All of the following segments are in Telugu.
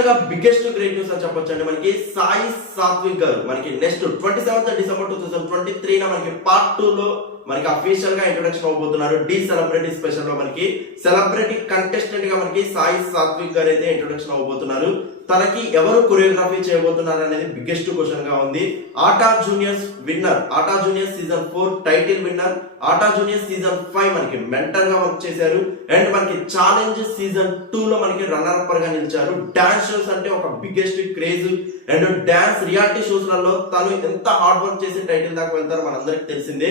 రియల్ గా బిగ్గెస్ట్ గ్రేట్ న్యూస్ అని చెప్పొచ్చండి. మనకి సాయి సాత్విక్ గారు మనకి నెక్స్ట్ 27th డిసెంబర్ 2023 మనకి పార్ట్ 2 లో మనకి అఫీషియల్ గా ఇంట్రొడక్షన్ అవబోతున్నారు. డి సెలబ్రిటీ స్పెషల్ లో మనకి సెలబ్రిటీ కంటెస్టెంట్ గా మనకి సాయి సాత్విక్ గారు అయితే ఇంట్రొడక్షన్ అవబోతున్నారు. తనకి ఎవరు కొరియోగ్రఫీ చేయబోతున్నారు అనేది బిగ్గెస్ట్ క్వశ్చన్ గా ఉంది. ఆటా జూనియర్స్ విన్నర్, ఆటా జూనియర్స్ సీజన్ 4 టైటిల్ విన్నర్, ఆటా జూనియర్స్ సీజన్ 5 మనకి మెంటర్ గా వర్క్ చేశారు. అండ్ మనకి ఛాలెంజ్ సీజన్ 2 లో మనకి రన్నర్ అప్ గా నిలిచారు. డాన్స్ షోస్ అంటే ఒక biggest craze and dance reality shows లలో తను ఎంత హార్డ్ వర్క్ చేసి టైటిల్ దాకా వెళ్తారో మనందరికి తెలిసిందే.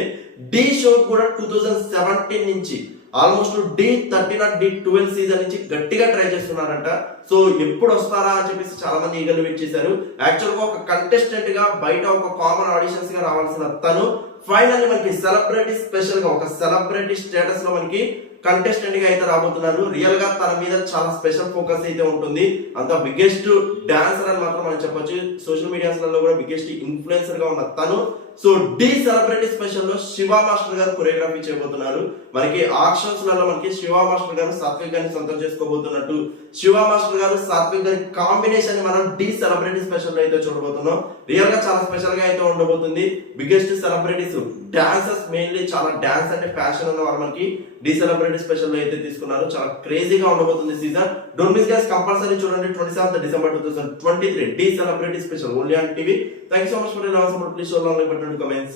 డి షో కూడా 2017 నుంచి ఆల్మోస్ట్ D13 D12 సీజన్ నుంచి గట్టిగా ట్రై చేస్తున్నారంట. సో ఎప్పుడు వస్తారా అని చెప్పేసి చాలా మంది ఈగర్లీ వెయిట్ చేశారు. యాక్చువల్ గా ఒక కంటెస్టెంట్ గా బయట ఒక కామన్ ఆడిషన్స్ గా రావాల్సిన తను ఫైనల్లీ మనకి సెలబ్రిటీ స్పెషల్ గా ఒక సెలబ్రిటీ స్టేటస్ లో మనకి కంటెస్టెంట్ గా అయితే రాబోతున్నారు. రియల్ గా తన మీద చాలా స్పెషల్ ఫోకస్ అయితే ఉంటుంది. అంత బిగ్గెస్ట్ డాన్సర్ అని మాత్రం మనం చెప్పొచ్చు. సోషల్ మీడియాస్ లలో కూడా బిగ్గెస్ట్ ఇన్ఫ్లుయెన్సర్ గా ఉన్న తను సో డి సెలబ్రిటీ స్పెషల్ లో శివ మాస్టర్ గారు కొరియోగ్రఫీ చేయబోతున్నారు. మనకి ఆక్షన్స్ లలో మనకి శివ మాస్టర్ గారు సాత్విక్ గారిని సొంతం చేసుకోబోతున్నట్టు శివ మాస్టర్ గారు సాత్విక్ గారి కాంబినేషన్ మనం డి సెలబ్రిటీ స్పెషల్ లో అయితే చూడబోతున్నాం. రియల్ గా చాలా స్పెషల్ గా అయితే ఉండబోతుంది. బిగ్గెస్ట్ సెలబ్రిటీస్ డాన్సర్స్ మెయిన్లీ చాలా డాన్స్ అంటే ప్యాషన్ ఉన్న వారు మనకి డి సెలబ్రిటీ స్పెషల్ లో అయితే తీసుకున్నారు. చాలా క్రేజీగా ఉండబోతుంది season. Don't miss guys, compulsory చూడండి 27th December 2023 the celebrity special only on TV. Thank you so much for your support. Please show like button, comments.